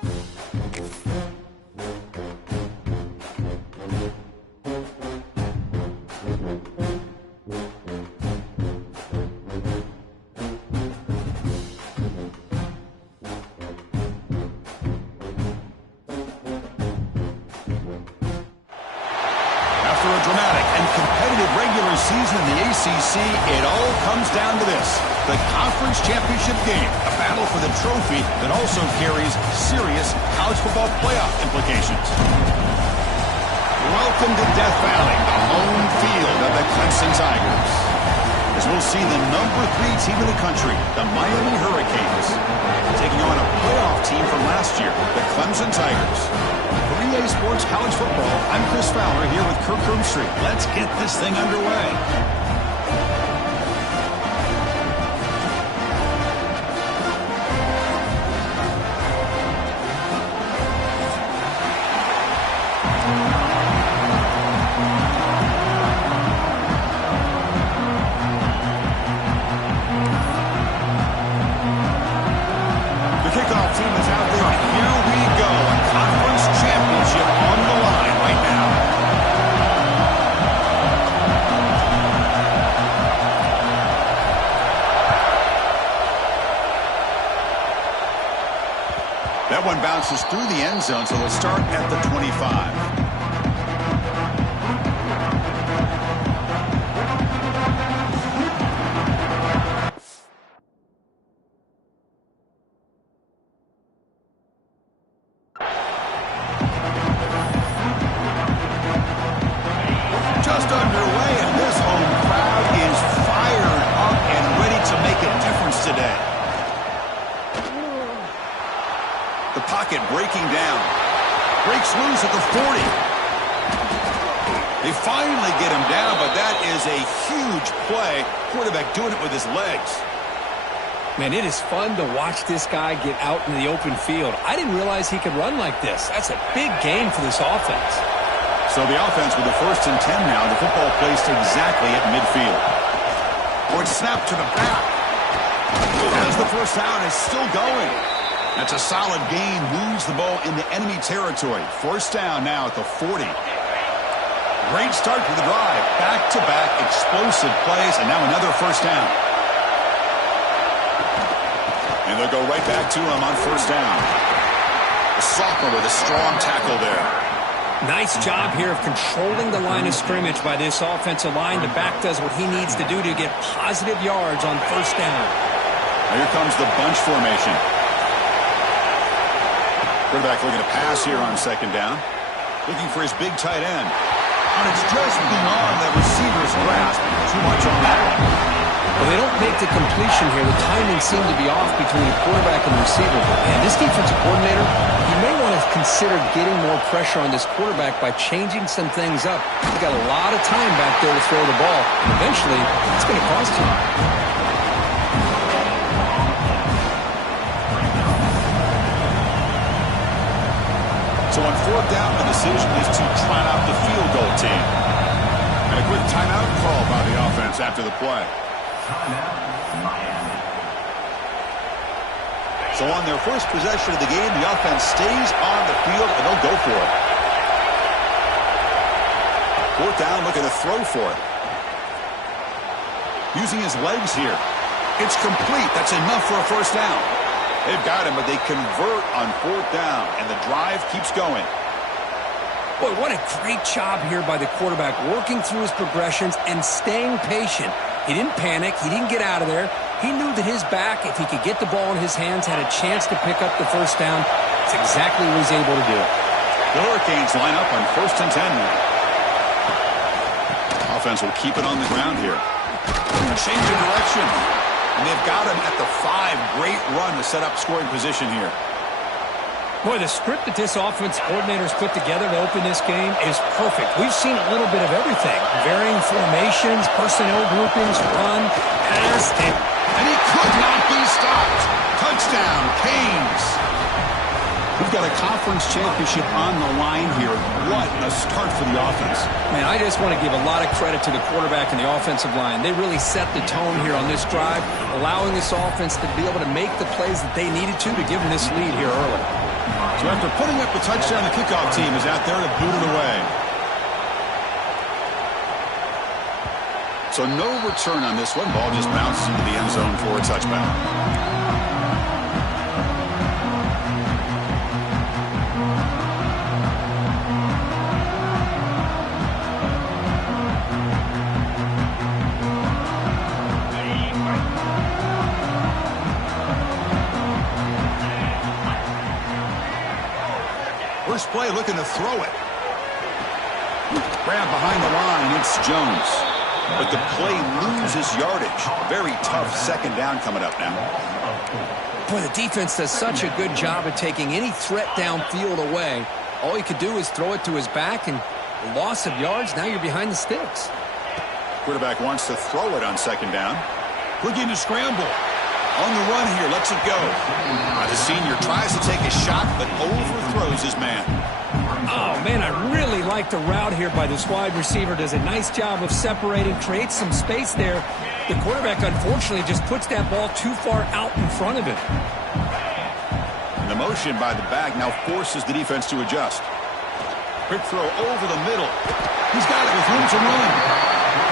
After a dramatic and competitive regular season in the ACC, it all comes down to this: the conference championship game, a battle for the trophy that also carries serious college football playoff implications. Welcome to Death Valley, the home field of the Clemson Tigers, as we'll see the number 3 team in the country, the Miami Hurricanes, taking on a playoff team from last year, the Clemson Tigers. For EA Sports College Football, I'm Chris Fowler here with Kirk Street. Let's get this thing underway. That one bounces through the end zone, so they'll start at the 25. Just underway, and this home crowd is fired up and ready to make a difference today. The pocket breaking down. Breaks loose at the 40. They finally get him down, but that is a huge play. Quarterback doing it with his legs. Man, it is fun to watch this guy get out in the open field. I didn't realize he could run like this. That's a big gain for this offense. So the offense with the 1st and 10 now. The football placed exactly at midfield. Oh, it's snapped to the back. As the first down is still going. That's a solid gain. Moves the ball into enemy territory. 1st down now at the 40. Great start to the drive. Back-to-back explosive plays, and now another 1st down. And they'll go right back to him on 1st down. The sophomore with a strong tackle there. Nice job here of controlling the line of scrimmage by this offensive line. The back does what he needs to do to get positive yards on 1st down. Now here comes the bunch formation. Quarterback looking to pass here on 2nd down. Looking for his big tight end. And it's just beyond the receiver's grasp. Too much on that one. Well, they don't make the completion here. The timing seemed to be off between the quarterback and the receiver. And this defensive coordinator, he may want to consider getting more pressure on this quarterback by changing some things up. He's got a lot of time back there to throw the ball. And eventually, it's going to cost him. So on 4th down, the decision is to try out the field goal team. And a quick timeout call by the offense after the play. So on their first possession of the game, the offense stays on the field, and they'll go for it. 4th down, looking to throw for it. Using his legs here. It's complete. That's enough for a 1st down. They've got him, but they convert on 4th down, and the drive keeps going. Boy, what a great job here by the quarterback, working through his progressions and staying patient. He didn't panic. He didn't get out of there. He knew that his back, if he could get the ball in his hands, had a chance to pick up the 1st down. That's exactly what he's able to do. The Hurricanes line up on 1st and 10 now. Offense will keep it on the ground here. Change of direction. And they've got him at the 5. Great run to set up scoring position here. Boy, the script that this offense coordinator's put together to open this game is perfect. We've seen a little bit of everything. Varying formations, personnel groupings, run, pass, and he could not be stopped. Touchdown, Canes. We've got a conference championship on the line here. What a start for the offense. Man, I just want to give a lot of credit to the quarterback and the offensive line. They really set the tone here on this drive, allowing this offense to be able to make the plays that they needed to give them this lead here early. So after putting up the touchdown, the kickoff team is out there to boot it away. So no return on this one. Ball just bounced into the end zone for a touchback. First play looking to throw it. Grab behind the line. It's Jones. But the play loses yardage. Very tough second down coming up now. Boy, the defense does such a good job of taking any threat downfield away. All he could do is throw it to his back, and loss of yards, now you're behind the sticks. Quarterback wants to throw it on second down. Looking to scramble. On the run here, lets it go. The senior tries to take a shot, but overthrows his man. Oh, man, I really like the route here by this wide receiver. Does a nice job of separating, creates some space there. The quarterback, unfortunately, just puts that ball too far out in front of him. The motion by the back now forces the defense to adjust. Quick throw over the middle. He's got it with room to run.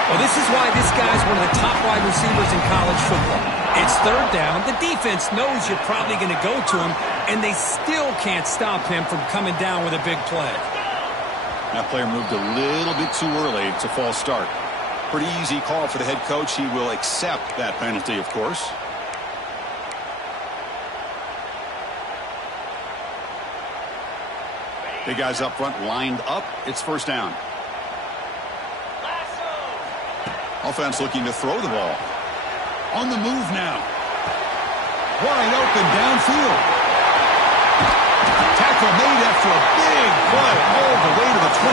Well, this is why this guy's one of the top wide receivers in college football. It's third down. The defense knows you're probably going to go to him, and they still can't stop him from coming down with a big play. That player moved a little bit too early. It's a false start. Pretty easy call for the head coach. He will accept that penalty, of course. Big guys up front lined up. It's first down. Offense looking to throw the ball. On the move now. Wide open downfield. Tackle made after a big play all the way to the 27.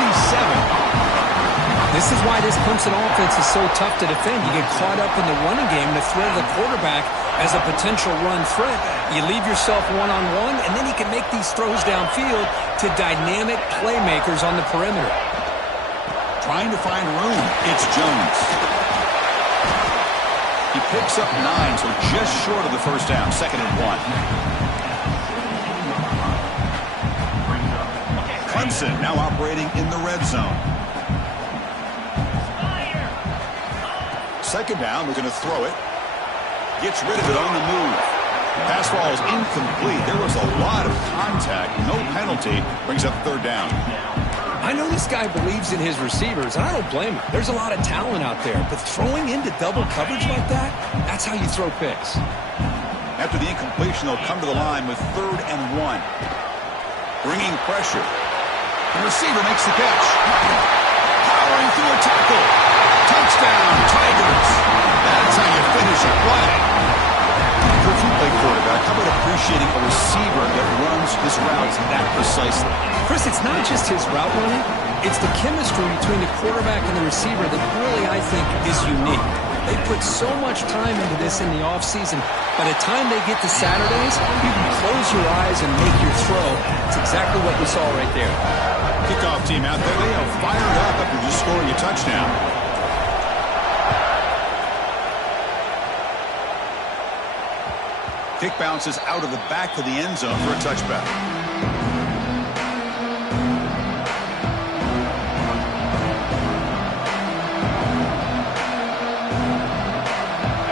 This is why this Clemson offense is so tough to defend. You get caught up in the running game and the threat of the quarterback as a potential run threat. You leave yourself one-on-one, and then you can make these throws downfield to dynamic playmakers on the perimeter. Trying to find room. It's Jones. He picks up 9, so just short of the first down. 2nd and 1. Clemson now operating in the red zone. 2nd down, looking to throw it. Gets rid of it on the move. Pass ball is incomplete. There was a lot of contact. No penalty. Brings up 3rd down. I know this guy believes in his receivers, and I don't blame him. There's a lot of talent out there, but throwing into double coverage like that, that's how you throw picks. After the incompletion, they'll come to the line with 3rd and 1. Bringing pressure. The receiver makes the catch. Powering through a tackle. Touchdown, Tigers. That's how you finish a play. If you play quarterback, how about appreciating a receiver that runs his routes that precisely? Chris, it's not just his route running. It's the chemistry between the quarterback and the receiver that really, I think, is unique. They put so much time into this in the offseason. By the time they get to Saturdays, you can close your eyes and make your throw. It's exactly what we saw right there. Kickoff team out there, they are fired up after just scoring a touchdown. Kick bounces out of the back of the end zone for a touchback.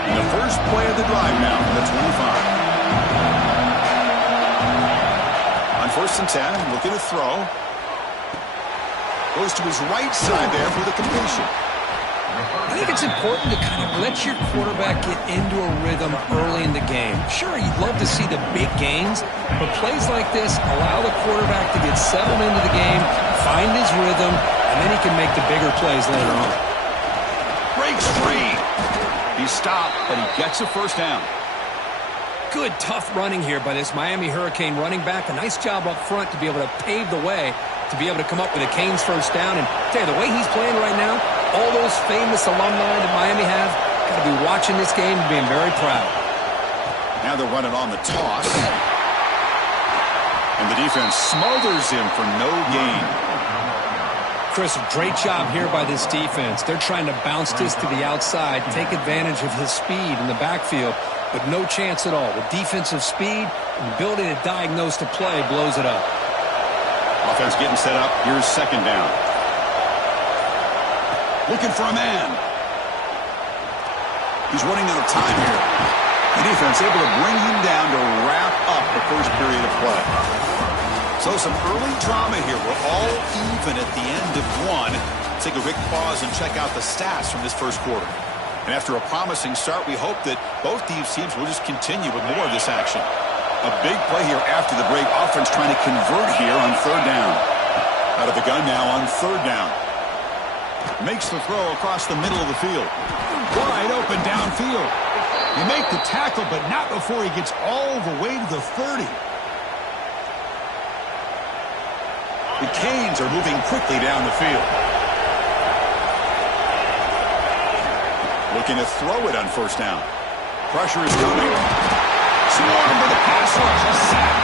And the first play of the drive now for the 25. On 1st and 10, looking to throw. Goes to his right side there for the completion. I think it's important to kind of let your quarterback get into a rhythm early in the game. Sure, you'd love to see the big gains, but plays like this allow the quarterback to get settled into the game, find his rhythm, and then he can make the bigger plays later on. Breaks free. He stopped, but he gets a first down. Good, tough running here by this Miami Hurricane running back. A nice job up front to be able to pave the way to be able to come up with a Canes first down. And tell you, the way he's playing right now, all those famous alumni that Miami have got to be watching this game and being very proud. Now they're running on the toss. And the defense smothers him for no gain. Chris, great job here by this defense. They're trying to bounce this to the outside, take advantage of his speed in the backfield, but no chance at all. With defensive speed and ability to diagnose the play blows it up. Offense getting set up. Here's second down. Looking for a man. He's running out of time here. The defense able to bring him down to wrap up the first period of play. So some early drama here. We're all even at the end of one. Let's take a quick pause and check out the stats from this first quarter. And after a promising start, we hope that both these teams will just continue with more of this action. A big play here after the break. Offense trying to convert here on third down. Out of the gun now on third down. Makes the throw across the middle of the field. Wide open downfield. You make the tackle, but not before he gets all the way to the 30. The Canes are moving quickly down the field. Looking to throw it on first down. Pressure is coming. Swarmed with a pass rush. A sack.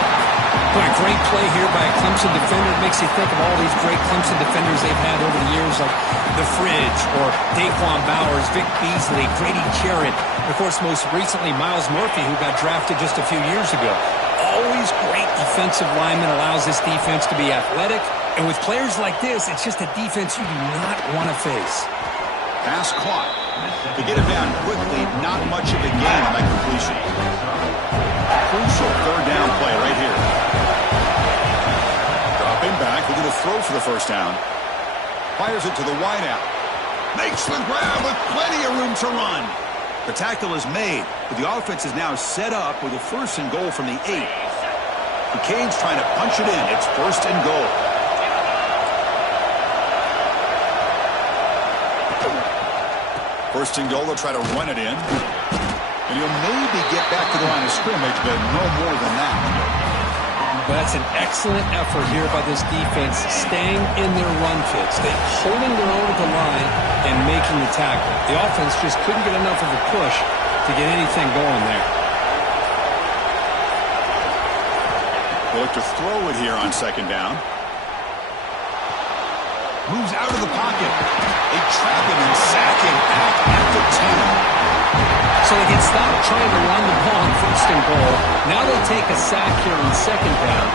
What a great play here by a Clemson defender. It makes you think of all these great Clemson defenders they've had over the years, like The Fridge or Daquan Bowers, Vic Beasley, Grady Jarrett. Of course, most recently, Miles Murphy, who got drafted just a few years ago. Always great defensive lineman, allows this defense to be athletic. And with players like this, it's just a defense you do not want to face. Pass caught. To get it down quickly, not much of a gain on that completion. Crucial third down play right here. Dropping back, looking to throw for the first down. Fires it to the wideout. Makes the grab with plenty of room to run. The tackle is made, but the offense is now set up with a first and goal from the 8. The Canes trying to punch it in. It's first and goal. First and goal, they'll try to run it in. And he'll maybe get back to the line of scrimmage, but no more than that. But that's an excellent effort here by this defense, staying in their run fits, holding their own at the line and making the tackle. The offense just couldn't get enough of a push to get anything going there. They look to throw it here on second down. Moves out of the pocket. They trap him and sack him back at the 10. So they get stopped trying to run the ball on first and goal. Now they take a sack here on second down.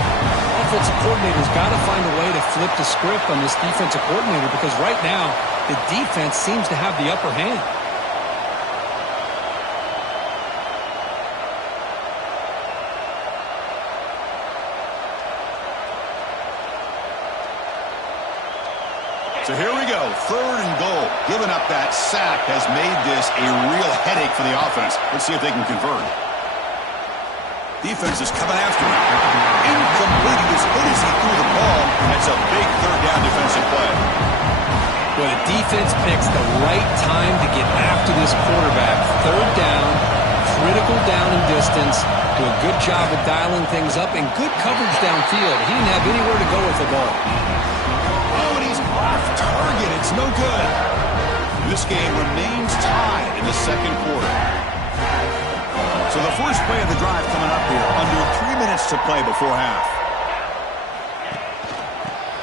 Offensive coordinator's got to find a way to flip the script on this defensive coordinator because right now the defense seems to have the upper hand. So here we go, third and goal. Giving up that sack has made this a real headache for the offense. Let's see if they can convert. Defense is coming after him. Incomplete as good as he threw the ball. That's a big third down defensive play. Well, the defense picks the right time to get after this quarterback. Third down, critical down and distance. Do a good job of dialing things up and good coverage downfield. He didn't have anywhere to go with the ball. Oh, and he's off target. It's no good. This game remains tied in the second quarter. So the first play of the drive coming up here. Under 3 minutes to play before half.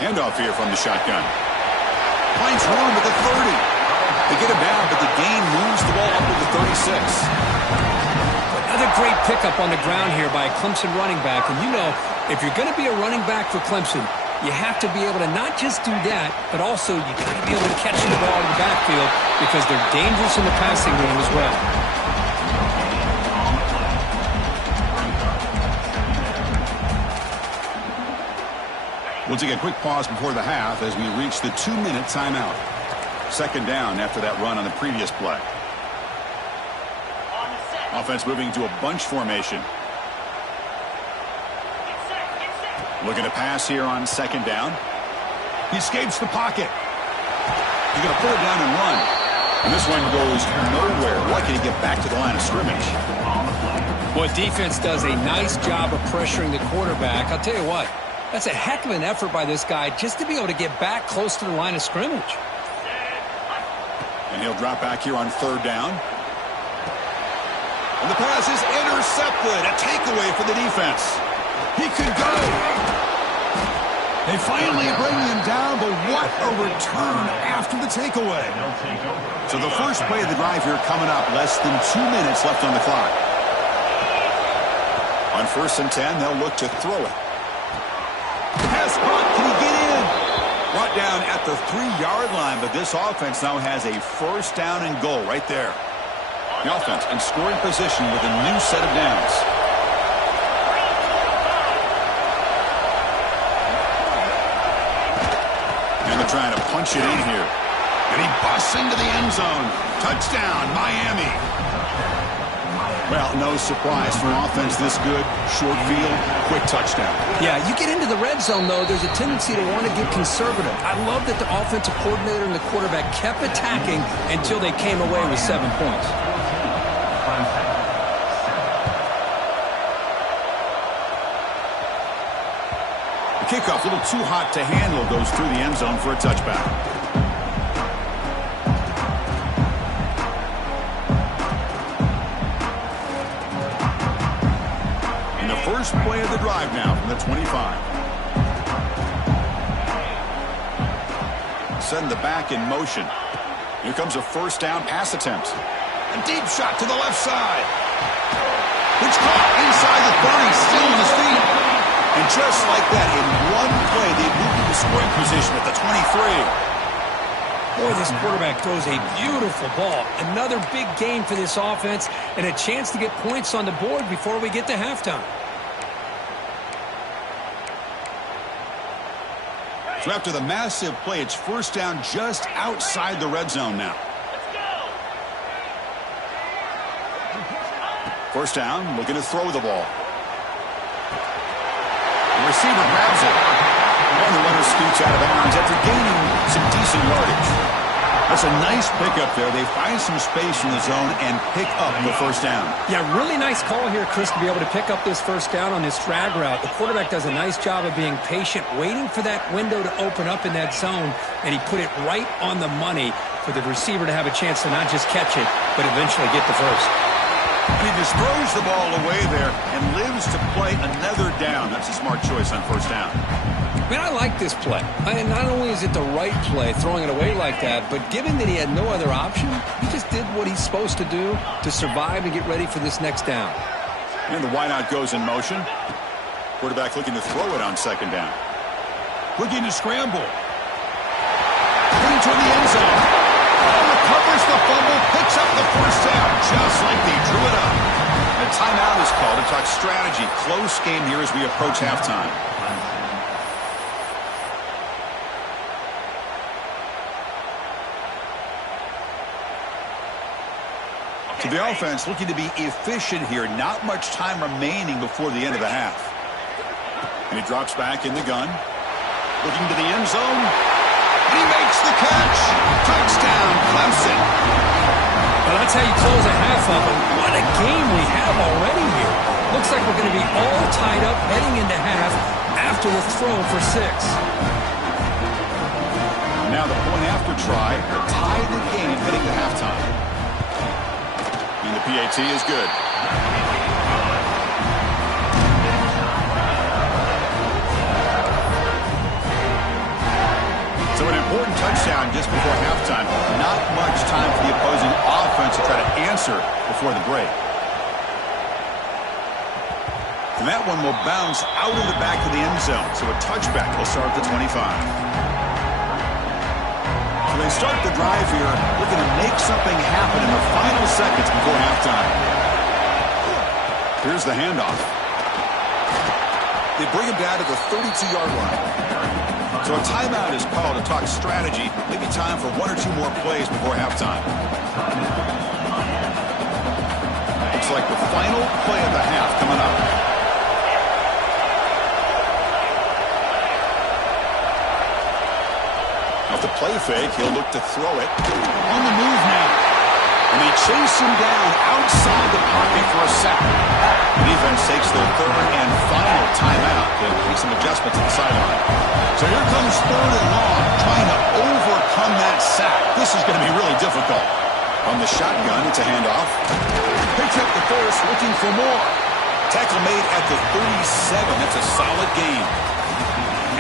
Handoff here from the shotgun. Finds room at the 30. They get him down, but the gain moves the ball up to the 36. Another great pickup on the ground here by a Clemson running back. And you know, if you're going to be a running back for Clemson, you have to be able to not just do that, but also you got to be able to catch the ball in the backfield because they're dangerous in the passing game as well. We'll take a quick pause before the half as we reach the 2-minute timeout. Second down after that run on the previous play. Offense moving to a bunch formation. Looking to pass here on second down. He escapes the pocket. He's going to put it down and run. And this one goes nowhere. Lucky to get back to the line of scrimmage. Well, defense does a nice job of pressuring the quarterback. I'll tell you what, that's a heck of an effort by this guy just to be able to get back close to the line of scrimmage. And he'll drop back here on third down. And the pass is intercepted. A takeaway for the defense. He could go. They finally bring him down, but what a return after the takeaway. So the first play of the drive here coming up. Less than 2 minutes left on the clock. On 1st and 10, they'll look to throw it. Pass caught. Can he down at the 3-yard line, but this offense now has a first down and goal right there. The offense in scoring position with a new set of downs. And they're trying to punch it in here. And he busts into the end zone. Touchdown, Miami. Well, no surprise for an offense this good. Short field, quick touchdown. Yeah, you get into the red zone, though, there's a tendency to want to get conservative. I love that the offensive coordinator and the quarterback kept attacking until they came away with 7 points. The kickoff, a little too hot to handle, goes through the end zone for a touchback. First play of the drive now from the 25. Send the back in motion. Here comes a first down pass attempt. A deep shot to the left side. It's caught inside the 30, still on his feet. And just like that, in one play, they moved into scoring position at the 23. Boy, this quarterback throws a beautiful ball. Another big game for this offense and a chance to get points on the board before we get to halftime. So after the massive play, it's first down just outside the red zone now. First down, looking to throw the ball. The receiver grabs it. And the runner scoots out of bounds after gaining some decent yardage. That's a nice pickup there. They find some space in the zone and pick up the first down. Yeah, really nice call here, Chris, to be able to pick up this first down on this drag route. The quarterback does a nice job of being patient, waiting for that window to open up in that zone, and he put it right on the money for the receiver to have a chance to not just catch it, but eventually get the first. And he just throws the ball away there and lives to play another down. That's a smart choice on first down. Man, I like this play. And not only is it the right play, throwing it away like that, but given that he had no other option, he just did what he's supposed to do to survive and get ready for this next down. And the wideout goes in motion. Quarterback looking to throw it on second down. Looking to scramble. Heading toward the end zone. Recovers the fumble, picks up the first down, just like they drew it up. And a timeout is called to talk strategy. Close game here as we approach halftime. So the offense looking to be efficient here. Not much time remaining before the end of the half. And he drops back in the gun. Looking to the end zone. And he makes the catch. Touchdown, Clemson. Well, that's how you close a half up. And what a game we have already here. Looks like we're going to be all tied up heading into half after the throw for 6. Now the point after try tied the game heading to halftime. And the PAT is good. So an important touchdown just before halftime. Not much time for the opposing offense to try to answer before the break. And that one will bounce out of the back of the end zone. So a touchback will start at the 25. So they start the drive here, looking to make something happen in the final seconds before halftime. Here's the handoff. They bring him down to the 32-yard line. So a timeout is called to talk strategy. Maybe time for 1 or 2 more plays before halftime. Looks like the final play of the half coming up. Off the play fake, he'll look to throw it. On the move now. And they chase him down outside the pocket for a sack. The defense takes their third and final timeout to make some adjustments at the sideline. So here comes third and long, trying to overcome that sack. This is going to be really difficult. On the shotgun, it's a handoff. Picks up the first, looking for more. Tackle made at the 37. That's a solid gain.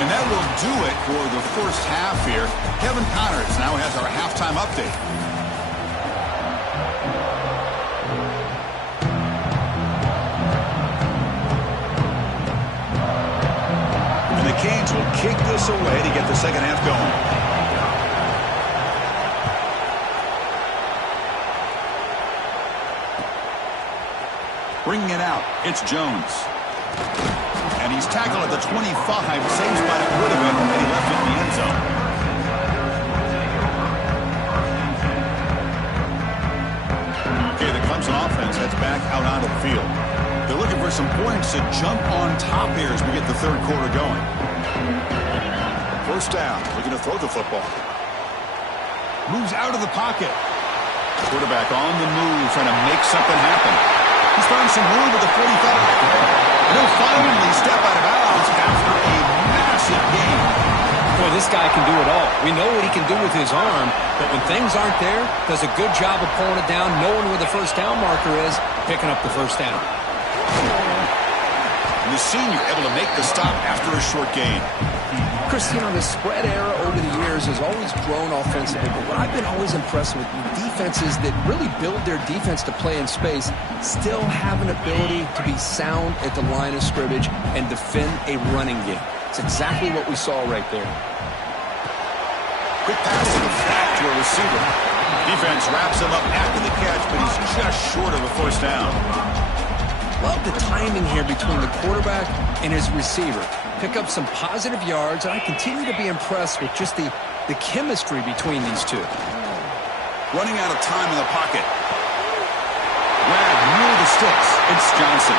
And that will do it for the first half here. Kevin Connors now has our halftime update. And the Canes will kick this away to get the second half going. Bringing it out, it's Jones. And he's tackled at the 25, same spot it would have been when he left it in the end zone. Okay, the Clemson offense heads back out onto the field. They're looking for some points to jump on top here as we get the third quarter going. First down, looking to throw the football. Moves out of the pocket. Quarterback on the move, trying to make something happen. He's found some room at the 45. And he'll finally step out of bounds after a massive gain. Boy, this guy can do it all. We know what he can do with his arm, but when things aren't there, does a good job of pulling it down, knowing where the first down marker is, picking up the first down. And the senior able to make the stop after a short gain. Christian, the spread era over the years has always grown offensively, but what I've been always impressed with defenses that really build their defense to play in space still have an ability to be sound at the line of scrimmage and defend a running game. It's exactly what we saw right there. Quick pass to the flat to a receiver. Defense wraps him up after the catch, but he's just short of a first down. Love the timing here between the quarterback and his receiver. Pick up some positive yards, and I continue to be impressed with just the chemistry between these two. Running out of time in the pocket. Grab near the sticks. It's Johnson.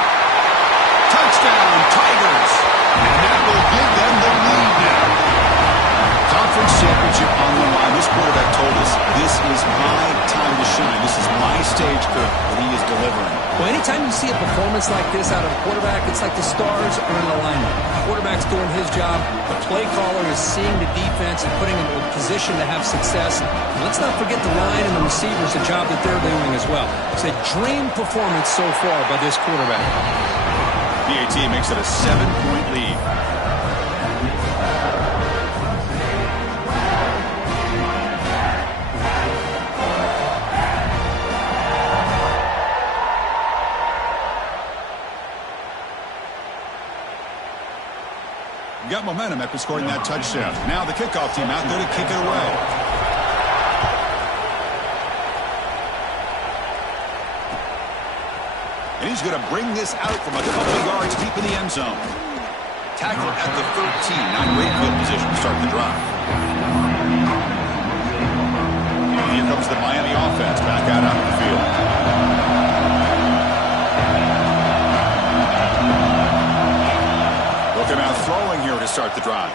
Touchdown, Tigers. And that will give them the lead now. Conference championship on the line. This quarterback told us, this is my time to shine. This is my stage, Kirk, and he is delivering. Well, anytime you see a performance like this out of a quarterback, it's like the stars are in alignment. The quarterback's doing his job. The play caller is seeing the defense and putting him in a position to have success. And let's not forget the line and the receivers, the job that they're doing as well. It's a dream performance so far by this quarterback. PAT makes it a 7-point lead. Got momentum after scoring that touchdown. Now the kickoff team out there to kick it away. And he's going to bring this out from a couple of yards deep in the end zone. Tackle at the 13. Not great field position to start the drive. And here comes the Miami offense back out on the field. Looking out throwing here to start the drive.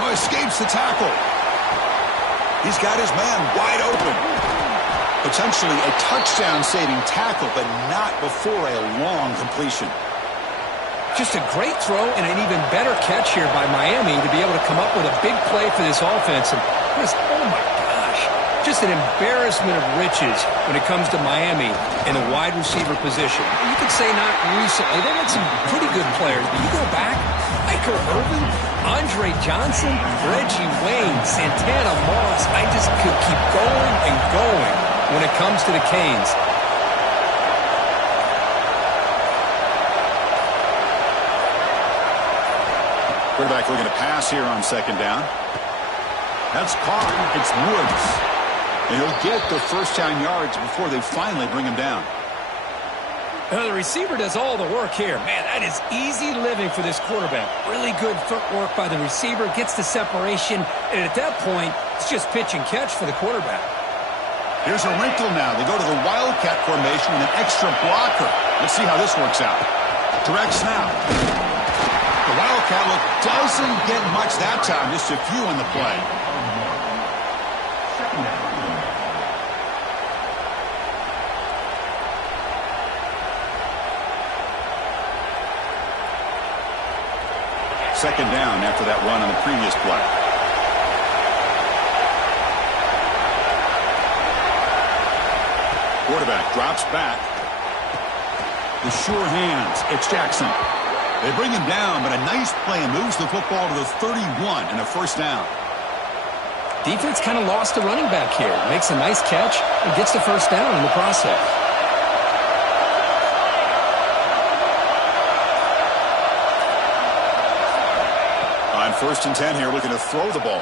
Oh, escapes the tackle. He's got his man wide open. Potentially a touchdown-saving tackle, but not before a long completion. Just a great throw and an even better catch here by Miami to be able to come up with a big play for this offense. And just, oh my gosh, just an embarrassment of riches when it comes to Miami in the wide receiver position. You could say not recently. They've had some pretty good players, but you go back, Michael Irvin, Andre Johnson, Reggie Wayne, Santana Moss. I just could keep going and going when it comes to the Canes. Quarterback looking to pass here on second down. That's caught. It's Woods. And he'll get the first down yards before they finally bring him down. The receiver does all the work here. Man, that is easy living for this quarterback. Really good footwork by the receiver. Gets the separation. And at that point, it's just pitch and catch for the quarterback. Here's a wrinkle now. They go to the Wildcat formation with an extra blocker. Let's see how this works out. Direct snap. The Wildcat look doesn't get much that time. Just a few on the play. Second down after that run on the previous play. Quarterback drops back. The sure hands. It's Jackson. They bring him down, but a nice play and moves the football to the 31 and a first down. Defense kind of lost the running back here. Makes a nice catch and gets the first down in the process. first and 10 here, looking to throw the ball.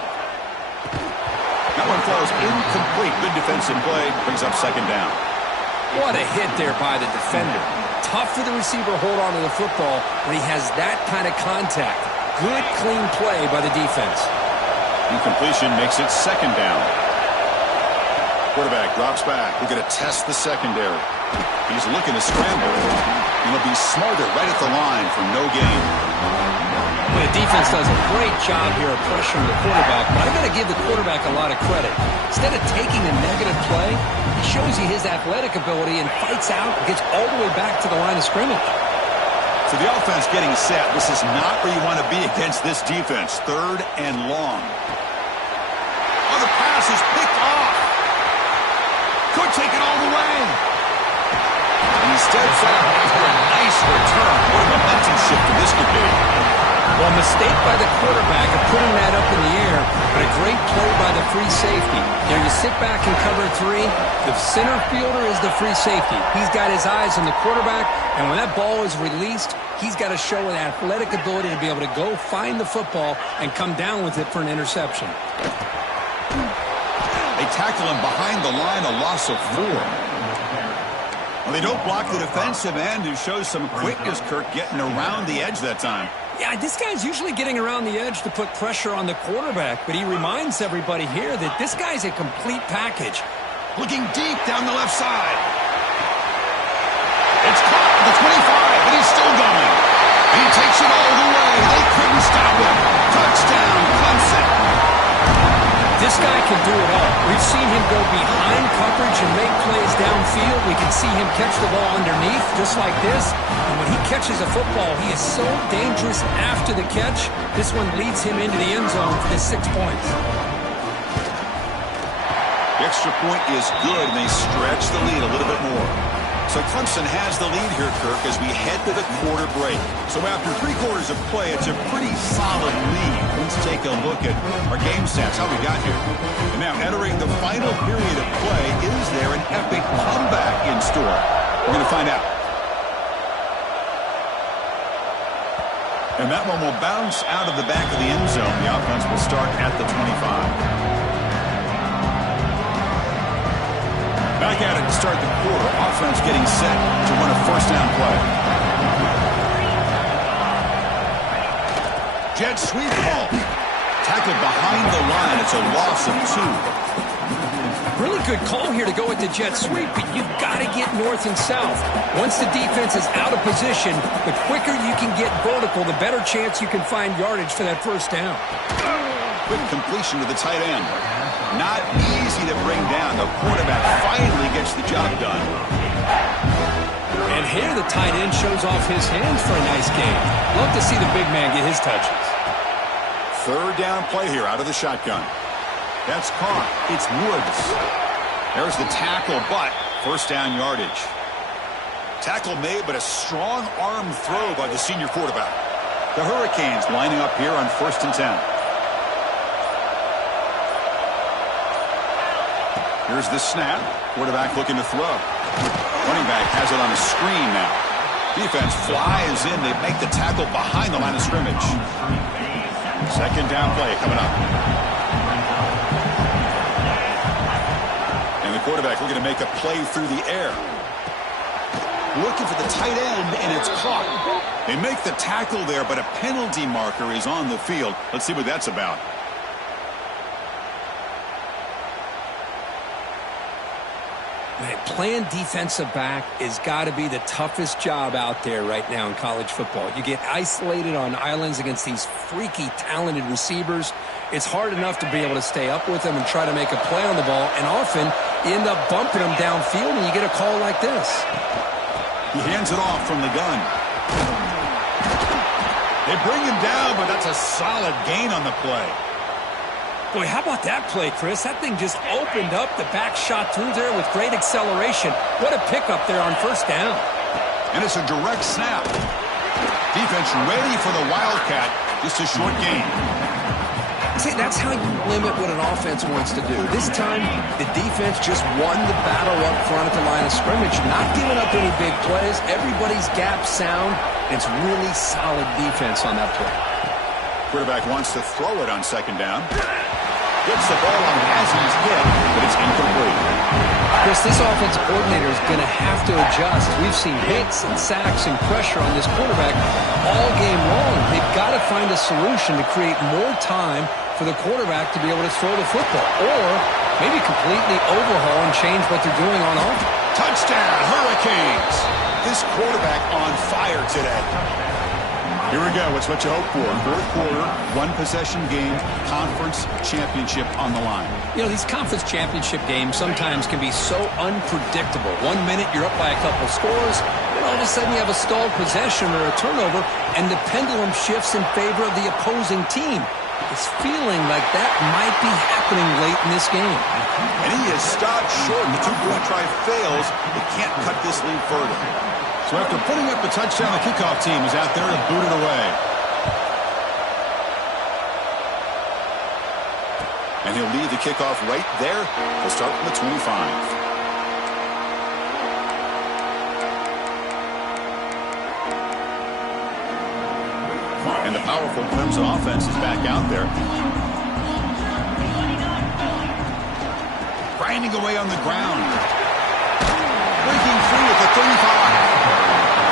That one falls incomplete. Good defensive play. Brings up second down. What a hit there by the defender. Tough for the receiver to hold on to the football when he has that kind of contact. Good, clean play by the defense. Incompletion makes it second down. Quarterback drops back. We're going to test the secondary. He's looking to scramble. And he'll be smarter right at the line for no gain. Well, the defense does a great job here of pressuring the quarterback, but I've got to give the quarterback a lot of credit. Instead of taking a negative play, he shows you his athletic ability and fights out and gets all the way back to the line of scrimmage. So the offense getting set. This is not where you want to be against this defense. Third and long. Oh, the pass is picked off. Could take it all the way. And he steps out after a nice return. What a momentum shift this could be. Well, mistake by the quarterback of putting that up in the air, but a great play by the free safety. There you sit back in cover three. The center fielder is the free safety. He's got his eyes on the quarterback, and when that ball is released, he's got to show an athletic ability to be able to go find the football and come down with it for an interception. They tackle him behind the line, a loss of 4. Well, they don't block the defensive end, who shows some quickness, Kirk, getting around the edge that time. Yeah, this guy's usually getting around the edge to put pressure on the quarterback, but he reminds everybody here that this guy's a complete package. Looking deep down the left side. It's caught at the 25, but he's still going. And he takes it all the way. They couldn't stop him. Touchdown, Clemson. This guy can do it all. We've seen him go behind coverage and make plays downfield. We can see him catch the ball underneath, just like this. And when he catches a football, he is so dangerous after the catch. This one leads him into the end zone for the 6 points. The extra point is good, and they stretch the lead a little bit more. So Clemson has the lead here, Kirk, as we head to the quarter break. So after 3 quarters of play, it's a pretty solid lead. Let's take a look at our game stats, how we got here. And now entering the final period of play, is there an epic comeback in store? We're going to find out. And that one will bounce out of the back of the end zone. The offense will start at the 25. Back at it to start the quarter. Offense getting set to run a first down play. Jet sweep ball. Tackled behind the line. It's a loss of 2. Really good call here to go with the jet sweep, but you've got to get north and south. Once the defense is out of position, the quicker you can get vertical, the better chance you can find yardage for that first down. Quick completion to the tight end. Not easy to bring down. The quarterback finally gets the job done. And here the tight end shows off his hands for a nice game. Love to see the big man get his touches. Third down play here out of the shotgun. That's caught. It's Woods. There's the tackle, but first down yardage. Tackle made, but a strong arm throw by the senior quarterback. The Hurricanes lining up here on first and 10. Here's the snap. Quarterback looking to throw. Running back has it on a screen now. Defense flies in. They make the tackle behind the line of scrimmage. Second down play coming up. And the quarterback looking to make a play through the air. Looking for the tight end, and it's caught. They make the tackle there, but a penalty marker is on the field. Let's see what that's about. Man, playing defensive back has got to be the toughest job out there right now in college football. You get isolated on islands against these freaky, talented receivers. It's hard enough to be able to stay up with them and try to make a play on the ball, and often you end up bumping them downfield and you get a call like this. He hands it off from the gun. They bring him down, but that's a solid gain on the play. Boy, how about that play, Chris? That thing just opened up. The back shot through there with great acceleration. What a pickup there on first down. And it's a direct snap. Defense ready for the Wildcat. Just a short gain. See, that's how you limit what an offense wants to do. This time, the defense just won the battle up front at the line of scrimmage, not giving up any big plays. Everybody's gap sound. It's really solid defense on that play. Quarterback wants to throw it on second down. Gets the ball on as he's hit, but it's incomplete. Chris, this offensive coordinator is going to have to adjust. We've seen hits and sacks and pressure on this quarterback all game long. They've got to find a solution to create more time for the quarterback to be able to throw the football, or maybe completely overhaul and change what they're doing on offense. Touchdown, Hurricanes! This quarterback on fire today. Here we go. It's what you hope for. Fourth quarter, one-possession game, conference championship on the line. You know, these conference championship games sometimes can be so unpredictable. 1 minute you're up by a couple scores, then all of a sudden you have a stalled possession or a turnover, and the pendulum shifts in favor of the opposing team. It's feeling like that might be happening late in this game. And he is stopped short. The two-point try fails. They can't cut this lead further. So after putting up the touchdown, the kickoff team is out there to boot it away. And he'll lead the kickoff right there. He'll start from the 25. And the powerful Clemson offense is back out there. Grinding away on the ground. Breaking free at the 35.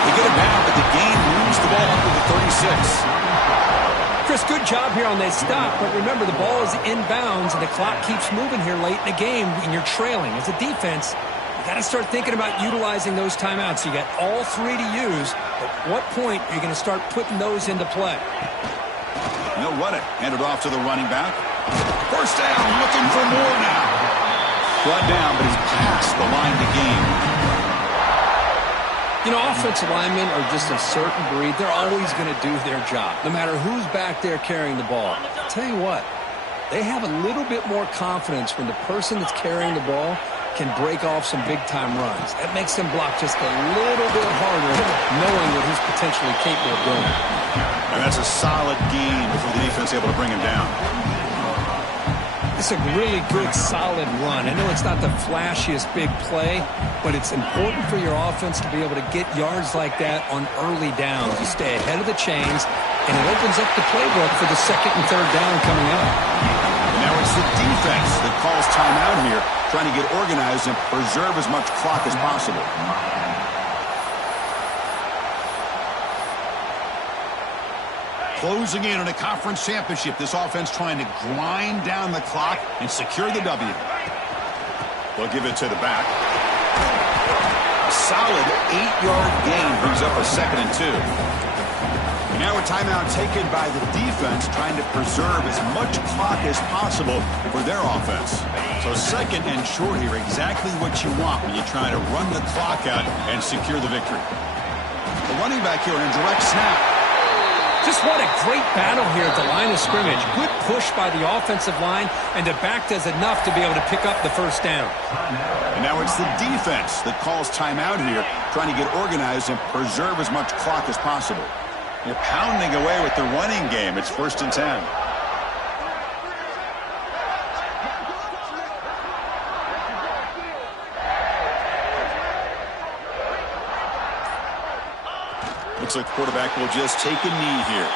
They get it down, but the game moves the ball up to the 36. Chris, good job here on that stop, but remember the ball is inbounds and the clock keeps moving here late in the game and you're trailing. As a defense, you got to start thinking about utilizing those timeouts. You got all three to use. At what point are you going to start putting those into play? They'll run it. Hand it off to the running back. First down, looking for more now. Brought down, but he's past the line to gain. You know, offensive linemen are just a certain breed. They're always going to do their job, no matter who's back there carrying the ball. I'll tell you what, they have a little bit more confidence when the person that's carrying the ball can break off some big-time runs. That makes them block just a little bit harder, knowing what he's potentially capable of doing. And that's a solid game before the defense is able to bring him down. It's a really good, solid run. I know it's not the flashiest big play, but it's important for your offense to be able to get yards like that on early downs. You stay ahead of the chains, and it opens up the playbook for the second and third down coming up. And now it's the defense that calls timeout here, trying to get organized and preserve as much clock as possible. Closing in on a conference championship, this offense trying to grind down the clock and secure the W. They'll give it to the back. A solid 8-yard gain brings up a 2nd and 2. And now a timeout taken by the defense, trying to preserve as much clock as possible for their offense. So 2nd and short here, exactly what you want when you try to run the clock out and secure the victory. The running back here in a direct snap. Just what a great battle here at the line of scrimmage. Good push by the offensive line, and the back does enough to be able to pick up the first down. And now it's the defense that calls timeout here, trying to get organized and preserve as much clock as possible. They're pounding away with the running game. It's 1st and 10. Looks like the quarterback will just take a knee here.